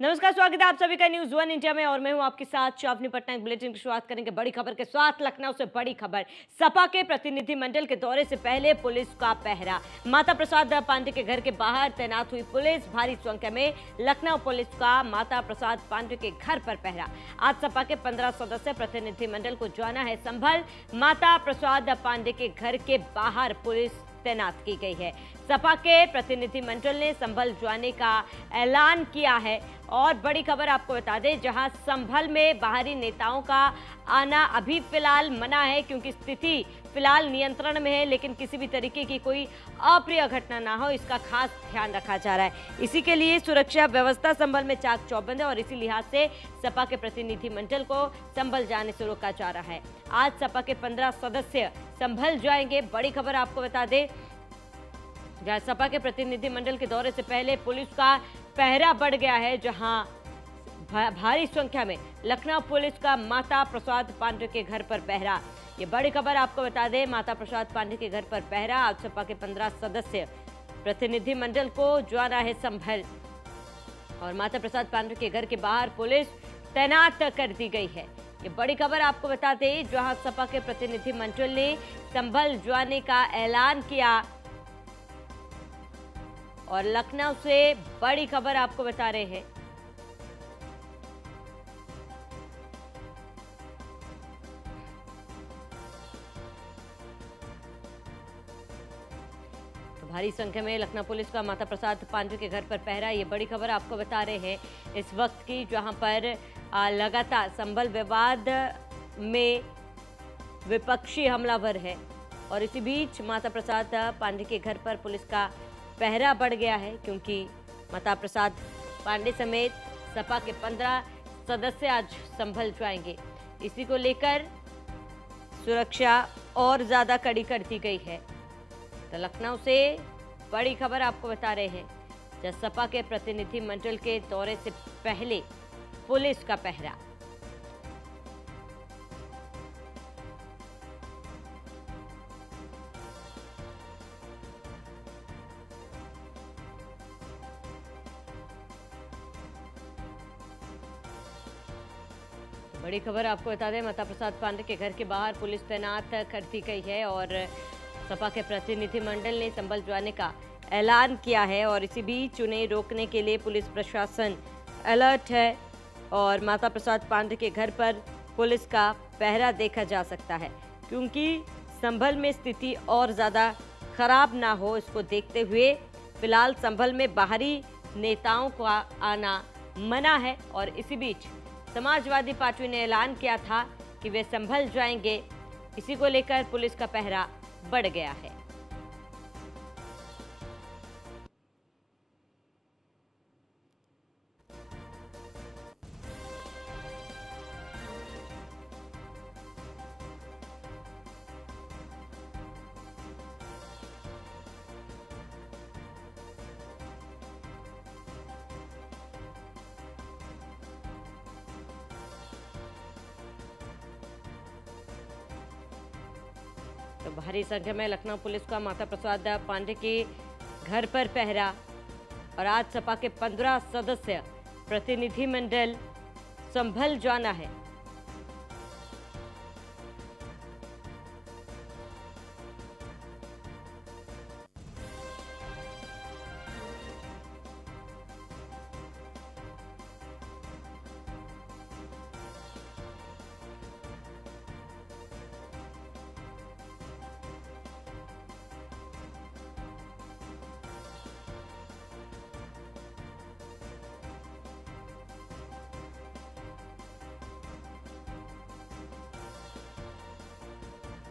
नमस्कार, स्वागत है आप सभी का न्यूज वन इंडिया में और मैं हूं आपके साथ शावनी पटनायक। बुलेटिन की शुरुआत करेंगे बड़ी खबर के साथ। लखनऊ से बड़ी खबर, सपा के प्रतिनिधिमंडल के दौरे से पहले पुलिस का पहरा। माता प्रसाद पांडे के घर के बाहर तैनात हुई पुलिस। भारी संख्या में लखनऊ पुलिस का माता प्रसाद पांडे के घर पर पहरा। आज सपा के 15 सदस्य प्रतिनिधिमंडल को जाना है संभल। माता प्रसाद पांडे के घर के बाहर पुलिस तैनात की गई है। सपा के प्रतिनिधिमंडल ने संभल जाने का ऐलान किया है। और बड़ी खबर आपको बता दें, जहां संभल में बाहरी नेताओं का आना अभी फिलहाल मना है, क्योंकि स्थिति फिलहाल नियंत्रण में है, लेकिन किसी भी तरीके की कोई अप्रिय घटना ना हो, इसका खास ध्यान रखा जा रहा है। इसी के लिए सुरक्षा व्यवस्था संभल में चाक चौबंद है और इसी लिहाज से सपा के प्रतिनिधिमंडल को संभल जाने से रोका जा रहा है। आज सपा के 15 सदस्य संभल जाएंगे। बड़ी खबर आपको बता दें, जहां सपा के प्रतिनिधिमंडल के दौरे से पहले पुलिस का पहरा बढ़ गया है, जहां भारी संख्या में लखनऊ पुलिस का माता प्रसाद पांडे के घर पर पहरा। ये बड़ी खबर आपको बता दें, माता प्रसाद पांडे के घर पर पहरा। आज सपा के 15 सदस्य प्रतिनिधिमंडल को जाना है संभल और माता प्रसाद पांडे के घर के बाहर पुलिस तैनात कर दी गई है। ये बड़ी खबर आपको बता दें, जहां सपा के प्रतिनिधिमंडल ने संभल जाने का ऐलान किया और लखनऊ से बड़ी खबर आपको बता रहे हैं। तो भारी संख्या में लखनऊ पुलिस का माता प्रसाद पांडे के घर पर पहरा। ये बड़ी खबर आपको बता रहे हैं इस वक्त की, जहां पर लगातार संभल विवाद में विपक्षी हमलावर है और इसी बीच माता प्रसाद पांडे के घर पर पुलिस का पहरा बढ़ गया है, क्योंकि माता प्रसाद पांडे समेत सपा के 15 सदस्य आज संभल जाएंगे। इसी को लेकर सुरक्षा और ज्यादा कड़ी कर दी गई है। तो लखनऊ से बड़ी खबर आपको बता रहे हैं, जब सपा के प्रतिनिधिमंडल के दौरे से पहले पुलिस का पहरा। बड़ी खबर आपको बता दें, माता प्रसाद पांडे के घर के बाहर पुलिस तैनात कर दी गई है और सपा के प्रतिनिधिमंडल ने संभल जाने का ऐलान किया है और इसी बीच उन्हें रोकने के लिए पुलिस प्रशासन अलर्ट है और माता प्रसाद पांडे के घर पर पुलिस का पहरा देखा जा सकता है, क्योंकि संभल में स्थिति और ज़्यादा खराब ना हो, इसको देखते हुए फिलहाल संभल में बाहरी नेताओं का आना मना है। और इसी बीच समाजवादी पार्टी ने ऐलान किया था कि वे संभल जाएंगे। इसी को लेकर पुलिस का पहरा बढ़ गया है। तो भारी संख्या में लखनऊ पुलिस का माता प्रसाद पांडे के घर पर पहरा और आज सपा के 15 सदस्य प्रतिनिधिमंडल संभल जाना है।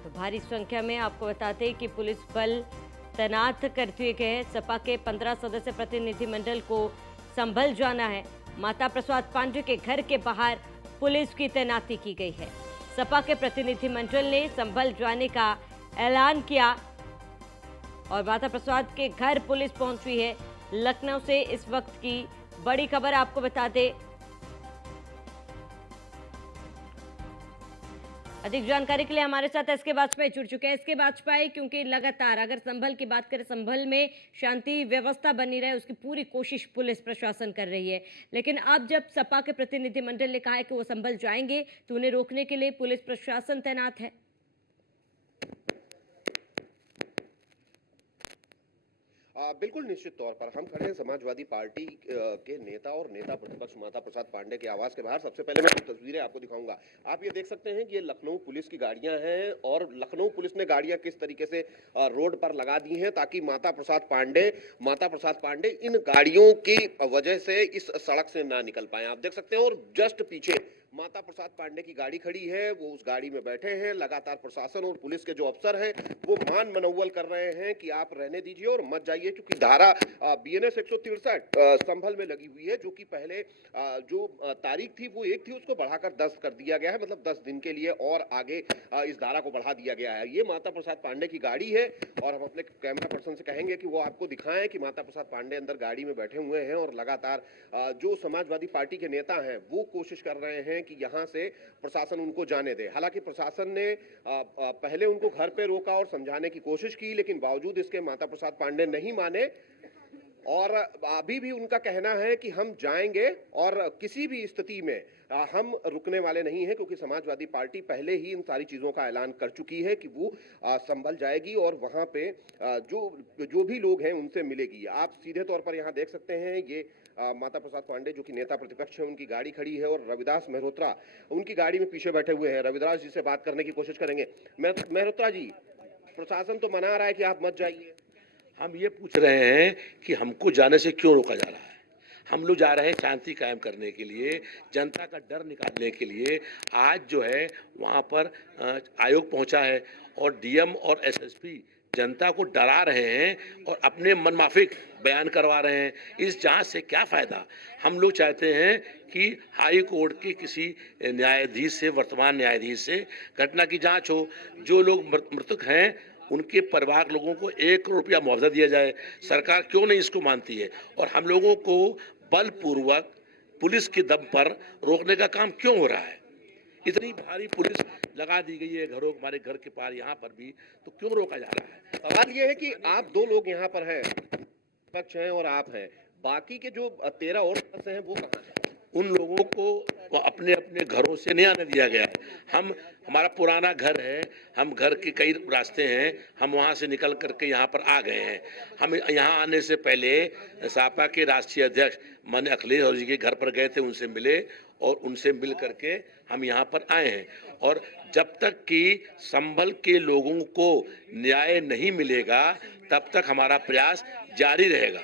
तो भारी संख्या में आपको बताते हैं कि पुलिस बल तैनात कर दिए गए हैं। सपा के 15 सदस्य प्रतिनिधिमंडल को संभल जाना है। माता प्रसाद पांडे के घर के बाहर पुलिस की तैनाती की गई है। सपा के प्रतिनिधिमंडल ने संभल जाने का ऐलान किया और माता प्रसाद के घर पुलिस पहुंची है। लखनऊ से इस वक्त की बड़ी खबर आपको बता दें, अधिक जानकारी के लिए हमारे साथ एसके वाजपेयी जुड़ चुके हैं। एसके वाजपेयी, क्योंकि लगातार अगर संभल की बात करें, संभल में शांति व्यवस्था बनी रहे उसकी पूरी कोशिश पुलिस प्रशासन कर रही है, लेकिन अब जब सपा के प्रतिनिधिमंडल ने कहा है कि वो संभल जाएंगे तो उन्हें रोकने के लिए पुलिस प्रशासन तैनात है। बिल्कुल निश्चित तौर पर हम खड़े हैं समाजवादी पार्टी के नेता और नेता प्रतिपक्ष माता प्रसाद पांडे के आवास के बाहर। सबसे पहले मैं कुछ तस्वीरें आपको दिखाऊंगा। आप ये देख सकते हैं कि ये लखनऊ पुलिस की गाड़ियां हैं और लखनऊ पुलिस ने गाड़ियां किस तरीके से रोड पर लगा दी हैं ताकि माता प्रसाद पांडे इन गाड़ियों की वजह से इस सड़क से ना निकल पाए। आप देख सकते हैं और जस्ट पीछे माता प्रसाद पांडे की गाड़ी खड़ी है, वो उस गाड़ी में बैठे हैं। लगातार प्रशासन और पुलिस के जो अफसर हैं वो मान मनौवल कर रहे हैं कि आप रहने दीजिए और मत जाइए, क्योंकि धारा बीएनएस 163 संभल में लगी हुई है, जो कि पहले जो तारीख थी वो 1 थी, उसको बढ़ाकर 10 कर दिया गया है। मतलब 10 दिन के लिए और आगे इस धारा को बढ़ा दिया गया है। ये माता प्रसाद पांडे की गाड़ी है और हम अपने कैमरा पर्सन से कहेंगे कि वो आपको दिखाएं कि माता प्रसाद पांडे अंदर गाड़ी में बैठे हुए हैं और लगातार जो समाजवादी पार्टी के नेता हैं वो कोशिश कर रहे हैं कि यहां से प्रशासन उनको जाने दे। हालांकि प्रशासन ने पहले उनको घर पे रोका और समझाने की कोशिश की, लेकिन बावजूद इसके माता प्रसाद पांडे नहीं माने और अभी भी उनका कहना है कि हम जाएंगे और किसी भी स्थिति में हम रुकने वाले नहीं हैं, क्योंकि समाजवादी पार्टी पहले ही इन सारी चीजों का ऐलान कर चुकी है कि वो संभल जाएगी और वहां पे जो भी लोग हैं उनसे मिलेगी। आप सीधे तौर पर यहां देख सकते हैं ये माता प्रसाद पांडे जो कि नेता प्रतिपक्ष है उनकी गाड़ी खड़ी है और रविदास मेहरोत्रा उनकी गाड़ी में पीछे बैठे हुए हैं। रविदास जी से बात करने की कोशिश करेंगे। मेहरोत्रा जी, प्रशासन तो मना रहा है कि आप मत जाइए। हम ये पूछ रहे हैं कि हमको जाने से क्यों रोका जा रहा है। हम लोग जा रहे हैं शांति कायम करने के लिए, जनता का डर निकालने के लिए। आज जो है वहाँ पर आयोग पहुँचा है और डीएम और एसएसपी जनता को डरा रहे हैं और अपने मनमाफिक बयान करवा रहे हैं। इस जांच से क्या फ़ायदा। हम लोग चाहते हैं कि हाई कोर्ट के किसी न्यायाधीश से, वर्तमान न्यायाधीश से घटना की जांच हो। जो लोग मृतक हैं उनके परिवार लोगों को 1 करोड़ रुपया मुआवजा दिया जाए। सरकार क्यों नहीं इसको मानती है और हम लोगों को बलपूर्वक पुलिस के दम पर रोकने का काम क्यों हो रहा है। इतनी भारी पुलिस लगा दी गई है घरों, हमारे घर के पार यहाँ पर भी, तो क्यों रोका जा रहा है। सवाल ये है कि आप 2 लोग यहाँ पर हैं, पक्ष हैं और आप हैं, बाकी के जो 13 और सदस्य हैं वो कहाँ हैं। उन लोगों को अपने अपने घरों से नहीं आने दिया गया है। हमारा पुराना घर है, हम घर के कई रास्ते हैं, हम वहाँ से निकल करके यहाँ पर आ गए हैं। हम यहाँ आने से पहले सपा के राष्ट्रीय अध्यक्ष माननीय अखिलेश जी के घर पर गए थे, उनसे मिले और उनसे मिल करके हम यहाँ पर आए हैं। और जब तक कि संभल के लोगों को न्याय नहीं मिलेगा तब तक हमारा प्रयास जारी रहेगा।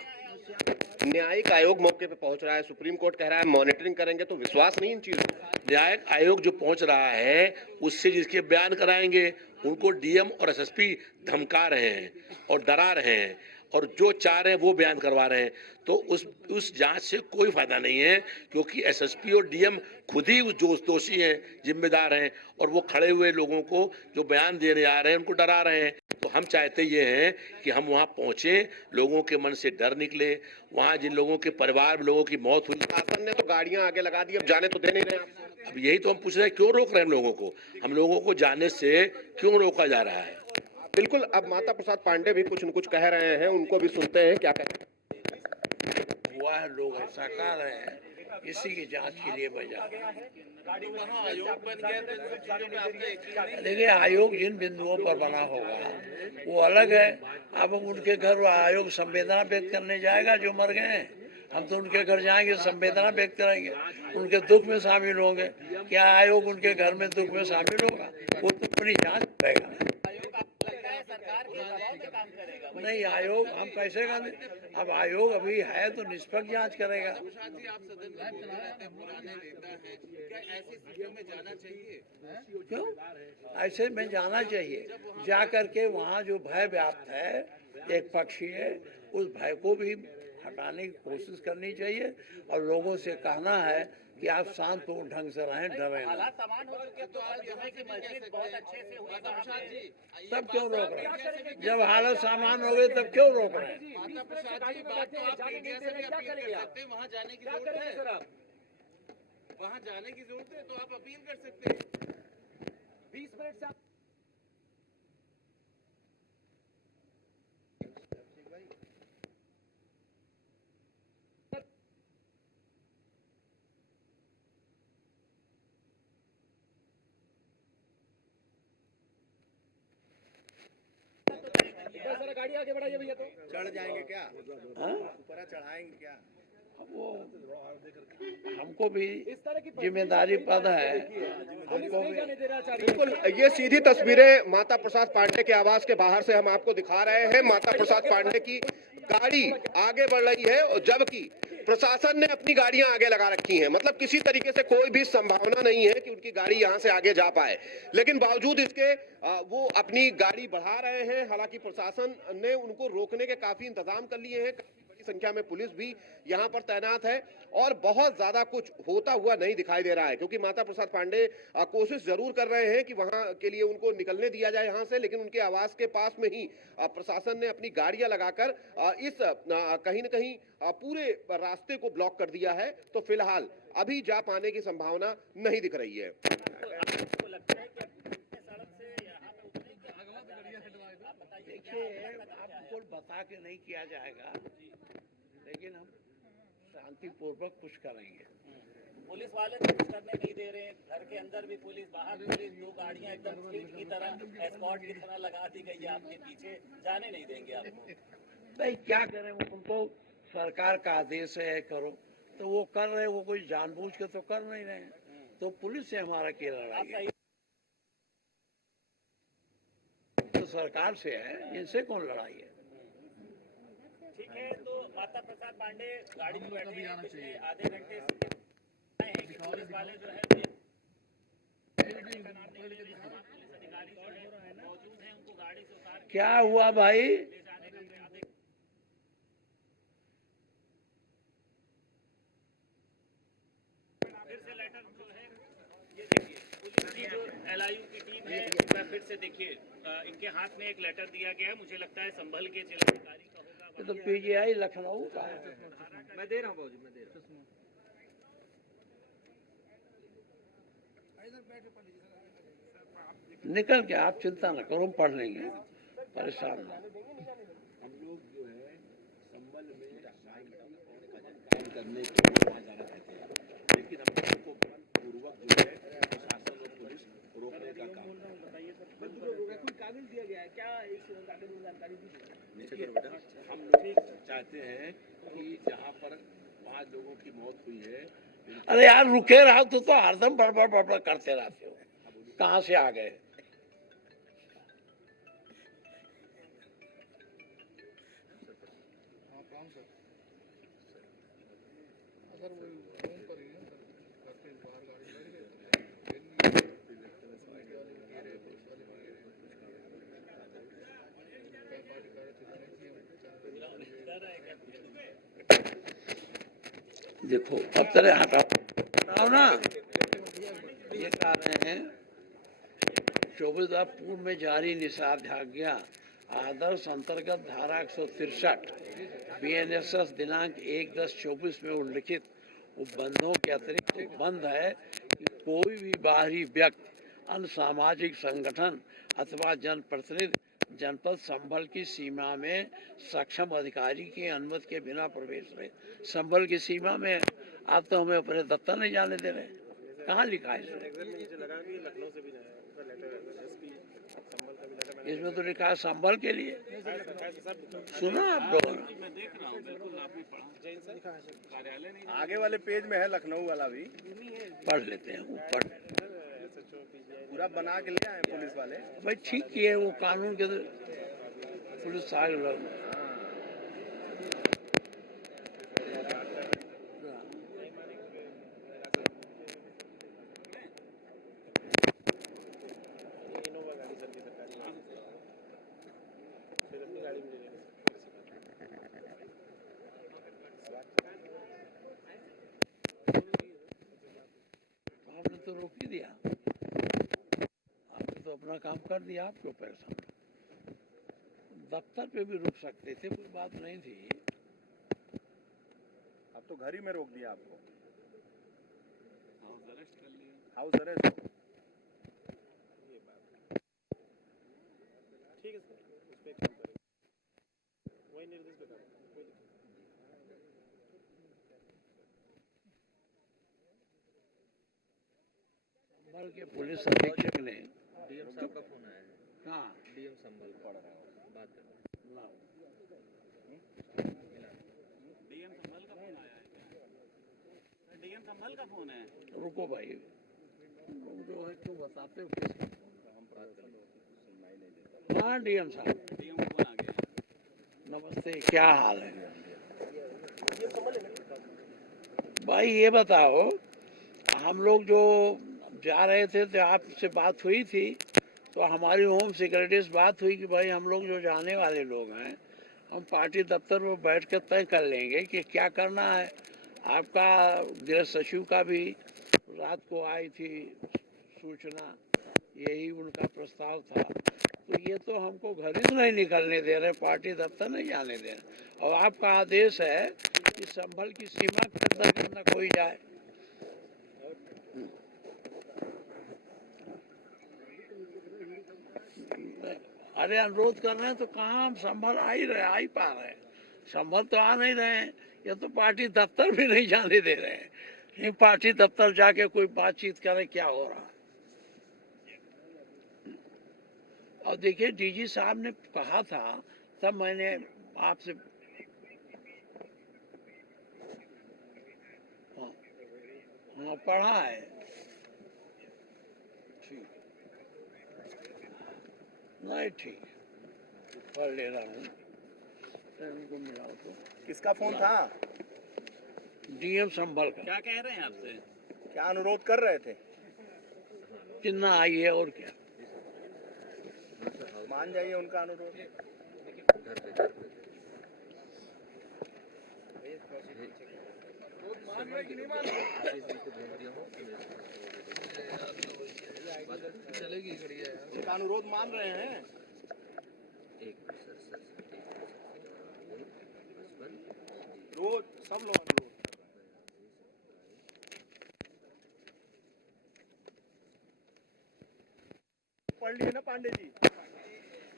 न्यायिक आयोग मौके पे पहुंच रहा है, सुप्रीम कोर्ट कह रहा है मॉनिटरिंग करेंगे, तो विश्वास नहीं इन चीजों पर। न्यायिक आयोग जो पहुंच रहा है उससे जिसके बयान कराएंगे, उनको डीएम और एसएसपी धमका रहे हैं और डरा रहे हैं और जो चाह रहे हैं वो बयान करवा रहे हैं। तो उस जांच से कोई फायदा नहीं है, क्योंकि एसएसपी और डीएम खुद ही जो दोषी हैं, जिम्मेदार हैं, और वो खड़े हुए लोगों को जो बयान देने आ रहे हैं उनको डरा रहे हैं। तो हम चाहते ये हैं कि हम वहाँ पहुँचे, लोगों के मन से डर निकले। वहाँ जिन लोगों के परिवार लोगों की मौत हुई, शासन ने तो गाड़ियां आगे लगा दी, अब जाने तो दे नहीं रहे आपको। अब यही तो हम पूछ रहे हैं, क्यों रोक रहे हैं हम लोगों को। हम लोगों को जाने से क्यों रोका जा रहा है। बिल्कुल, अब माता प्रसाद पांडे भी कुछ न कुछ कह रहे हैं, उनको भी सुनते हैं क्या कह रहे हैं। हुआ है, लोग ऐसा कह रहे हैं, इसी की जांच के लिए बजा। देखिए, आयोग जिन बिंदुओं पर बना होगा वो अलग है। अब उनके घर आयोग संवेदना व्यक्त करने जाएगा जो मर गए हैं। हम तो उनके घर जाएंगे, संवेदना व्यक्त करेंगे, उनके दुख में शामिल होंगे। क्या आयोग उनके घर में दुख में शामिल होगा? वो तो अपनी जांच करेगा। नहीं, आयोग हम कैसे करें? अब आयोग अभी है तो निष्पक्ष जांच करेगा। क्यों ऐसे में जाना चाहिए? जा करके वहाँ जो भय व्याप्त है एक पक्षी है, उस भय को भी हटाने की कोशिश करनी चाहिए और लोगों से कहना है कि आप शांतपूर्ण ढंग से रहें, डरें ना। तब क्यों रोक रहे हैं? जब हालत सामान हो गई तब क्यों रोक रहे हैं? वहाँ जाने की जरूरत है तो आप अपील कर सकते हैं। 20 मिनट से इतना सारा गाड़ी आगे बढ़ाइए भैया, तो चढ़ जाएंगे क्या? हाँ? ऊपर चढ़ाएंगे क्या? अब वो हमको भी इस तरह की जिम्मेदारी पद है, पुलिस हमको नहीं भी जाने दे रहा चारिये। बिल्कुल, ये सीधी तस्वीरें माता प्रसाद पांडे के आवास के बाहर से हम आपको दिखा रहे हैं। माता प्रसाद पांडे की गाड़ी आगे बढ़ रही है और जबकि प्रशासन ने अपनी गाड़ियां आगे लगा रखी हैं। मतलब किसी तरीके से कोई भी संभावना नहीं है कि उनकी गाड़ी यहां से आगे जा पाए, लेकिन बावजूद इसके वो अपनी गाड़ी बढ़ा रहे हैं। हालांकि प्रशासन ने उनको रोकने के काफी इंतजाम कर लिए हैं। बड़ी संख्या में पुलिस भी यहां पर तैनात है और बहुत ज्यादा कुछ होता हुआ नहीं दिखाई दे रहा है, क्योंकि माता प्रसाद पांडे कोशिश जरूर कर रहे हैं कि वहां के लिए उनको निकलने दिया जाए यहां से, लेकिन उनके आवास के पास में ही प्रशासन ने अपनी गाड़ियां लगाकर इस कहीं न कहीं पूरे रास्ते को ब्लॉक कर दिया है। तो फिलहाल अभी जा पाने की संभावना नहीं दिख रही है। देखिए, आपको बता के नहीं किया जाएगा, लेकिन हम शांतिपूर्वक कुछ करेंगे। पुलिस वाले तो कुछ करने नहीं दे रहे हैं, घर के अंदर भी पुलिस, बाहर भी पुलिस, दो गाड़ियां एकदम स्पीड की तरह एस्कॉर्ट की तरह लगा दी गई है आपके पीछे, जाने नहीं देंगे आपको। नहीं, क्या करें, उनको सरकार का आदेश है करो, तो वो कर रहे, वो कोई जानबूझ के तो कर नहीं रहे हैं। तो पुलिस से हमारा क्या लड़ाई है? तो सरकार से है, इनसे कौन लड़ाई है? ठीक है, तो माता प्रसाद पांडे गाड़ी में बैठे हैं, पिछले आधे घंटे से आए हैं कि पुलिस वाले जो है का नाम नहीं ले रहे हैं, तमाम पुलिस अधिकारी जो है मौजूद हैं, उनको गाड़ी से उतार के क्या हुआ भाई? ले जाने का प्रयास। फिर से लेटर जो है ये देखिए, पुलिस की जो LIU की टीम है, इसका फिर से देखिए इनके हाथ में एक लेटर दिया गया है, मुझे लगता है संभल के जिलाधिकारी का होगा। ये तो PGI लखनऊ का है। मैं दे रहा हूँ बाबूजी, मैं दे रहा हूँ। निकल के आप चिंता न करो, हम पढ़ लेंगे, परेशान ना। हम लोग जो है संबल में काम करने के लिए वहाँ जाना चाहते हैं, लेकिन हम लोगों को बलपूर्वक जो है प्रशासन और पुलिस रोकने का काम कोई कागज दिया गया है क्या? इस कागज में जानकारी दी देखिए, हम लोग चाहते हैं कि जहाँ पर 5 लोगों की मौत हुई है, अरे यार रुके रहो, तो हरदम बड़बड़ बड़बड़ करते रहते हो, कहाँ से आ गए? देखो अब तरह हटाओ ना, ये कह रहे हैं 24 पूर्व में जारी निषेधाज्ञा आदर्श अंतर्गत धारा 163 BNSS दिनांक 1/10/24 में उल्लिखित उपबंधों के अतिरिक्त उपबंध है कि कोई भी बाहरी व्यक्ति, अन्य सामाजिक संगठन अथवा जनप्रतिनिधि जनपद संभल की सीमा में सक्षम अधिकारी की अनुमति के बिना प्रवेश रहे। संभल की सीमा में आप तो हमें अपने दफ्तर नहीं जाने दे रहे, कहाँ लिखा है इसमें? तो लिखा है संभल के लिए। सुना आप लोगों ने? आगे वाले पेज में है, लखनऊ वाला भी पढ़ लेते हैं, वो पढ़ पूरा बना के ले आए पुलिस वाले। भाई ठीक किए, वो कानून के पुलिस सारे लोग आपने तो रोक ही दिया, आपने तो अपना काम कर दिया, आप क्यों परेशान? दफ्तर पे भी रुक सकते थे, कोई बात नहीं थी। अब तो घर ही में रोक दिया आपको, हाउस अरेस्ट कर लिया, हाउस अरेस्ट। एक्शन करें, वही निर्देश पे करें। संभल के पुलिस अधीक्षक ने डीएम साहब का फोन आया है, कहा डीएम संभल पढ़ रहा है, बात कर रहा लाओ। डीएम संभल का फोन आया है क्या? डीएम संभल का फोन है। रुको भाई, तुम जो है क्यों बताते हो किसका? हाँ डीएम साहब, डीएम का फोन आ गया। नमस्ते, क्या हाल है भाई? ये बताओ, हम लोग जो जा रहे थे तो आपसे बात हुई थी, तो हमारी होम सेक्रेटरी से बात हुई कि भाई हम लोग जो जाने वाले लोग हैं, हम पार्टी दफ्तर में बैठ कर तय कर लेंगे कि क्या करना है। आपका गृह सचिव का भी रात को आई थी सूचना, यही उनका प्रस्ताव था। तो ये तो हमको घर ही नहीं निकलने दे रहे, पार्टी दफ्तर नहीं जाने दे रहे, और आपका आदेश है कि संभल की सीमा के अंदर न कोई जाए। अरे अनुरोध कर रहे हैं तो कहाँ हम संभल आ ही पा रहे हैं? संभल तो आ नहीं रहे हैं, ये तो पार्टी दफ्तर भी नहीं जाने दे रहे हैं। ये पार्टी दफ्तर जाके कोई बातचीत करे, क्या हो रहा है? और देखिए डीजी साहब ने कहा था, तब मैंने आपसे हाँ, हाँ पढ़ा है, ठीक नहीं, ठीक पढ़ ले रहा हूँ, इनको मिलाओ तो। किसका फोन था? डीएम संभल का। क्या कह रहे हैं आपसे? क्या अनुरोध कर रहे थे? चिन्ना आई है और क्या? मान जाइए उनका अनुरोध। मान रहे कि नहीं मान रहे? उनका अनुरोध मान रहे हैं? रोज सब लोग अनुरोध पढ़ लिए ना पांडे जी?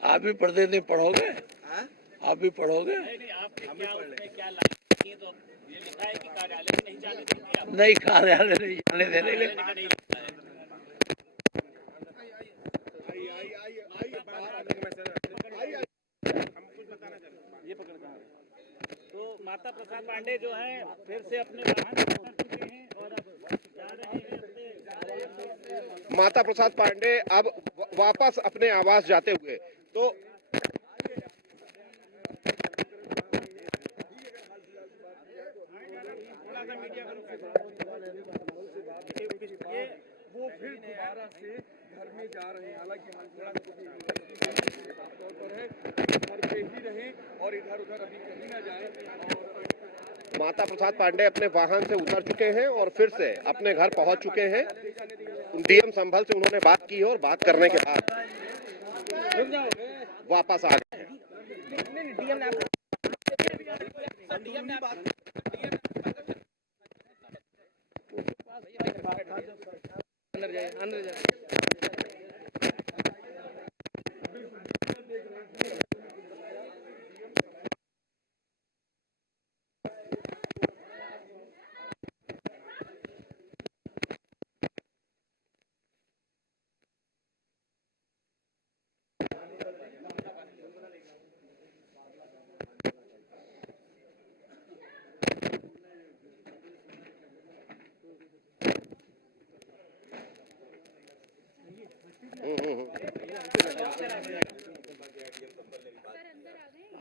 आप भी प्रतिदिन पढ़ोगे? हाँ? आप भी पढ़ोगे? नहीं, आपने हम भी क्या पढ़ उसमें क्या लाइन की है? तो ये लिखा है कि कार्यालय में नहीं जाने देंगे आप। नहीं, कार्यालय नहीं जाने देने कार्यालय के। का नहीं लिखा है। आइए आइए आइए आइए, बाहर आने का मैसेज आइए आइए, हम कुछ बताना चाहते हैं। ये पकड़ कहाँ है? तो माता प्रसाद पांडे जो है फिर से अपने वाहन में उतर चुके हैं और अब जा रहे हैं अपने। माता प्रसाद पांडे अब वापस अपने आवास जाते हुए, तो ये वो फिर दोबारा से घर में जा रहे हैं, हालांकि तौर पर है, घर पे ही रहें और इधर उधर अभी कहीं ना जाएं। और माता प्रसाद पांडे अपने वाहन से उतर चुके हैं और फिर से अपने घर पहुंच चुके हैं। डीएम संभल से उन्होंने बात की और बात करने के बाद वापस आ गए हैं। अंदर जाइए, अंदर जाइए।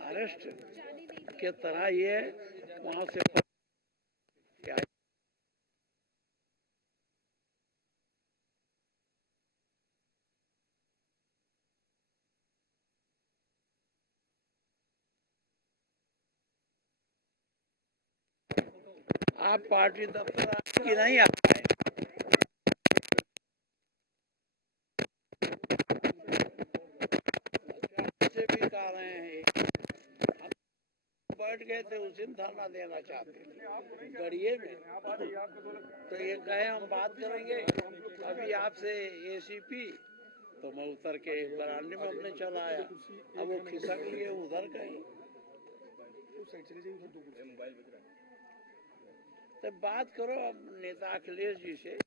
अरेस्ट के तरह ये वहां से आप पार्टी दफ्तर की नहीं आ पाए। से भी कह रहे हैं, बैठ गए थे उस दिन धरना देना चाहते थे गड़िए में, तो ये कहे हम बात करेंगे। अभी आपसे एसीपी तो मैं उतर के बरामदे में अपने चला आया। अब वो खिसक लिए उधर कहीं, तो बात करो अब नेता अखिलेश जी से,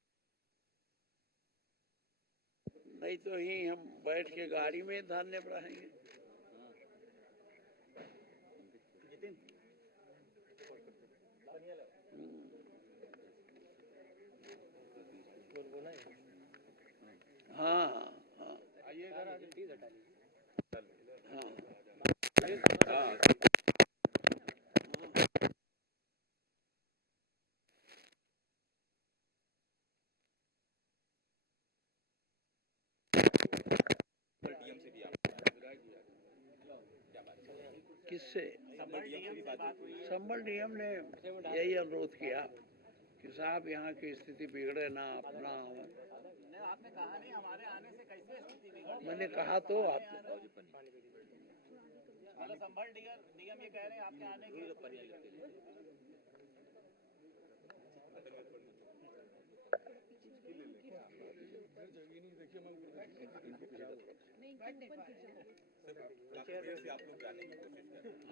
नहीं तो ही हम बैठ के गाड़ी में धरने पर रहेंगे। हाँ हाँ हाँ किससे? संबल डीएम ने यही अनुरोध किया कि साहब यहाँ की स्थिति बिगड़े ना, अपना आपने कहा नहीं हमारे आने से कैसे स्थिति बिगड़ी? मैंने कहा तो आप मतलब संभल डीएम ये कह रहे हैं आपके आने की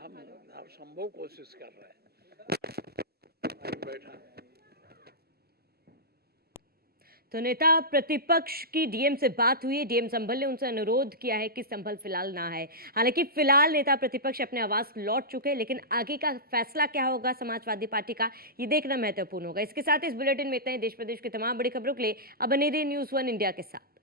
हम संभव कोशिश कर रहे हैं। बैठा तो नेता प्रतिपक्ष की डीएम से बात हुई है। डीएम संभल ने उनसे अनुरोध किया है कि संभल फिलहाल ना है। हालांकि फिलहाल नेता प्रतिपक्ष अपने आवास लौट चुके हैं, लेकिन आगे का फैसला क्या होगा समाजवादी पार्टी का, ये देखना महत्वपूर्ण होगा। इसके साथ इस बुलेटिन में इतना ही। देश प्रदेश की तमाम बड़ी खबरों के लिए अब बने रहिए न्यूज़ 1 इंडिया के साथ।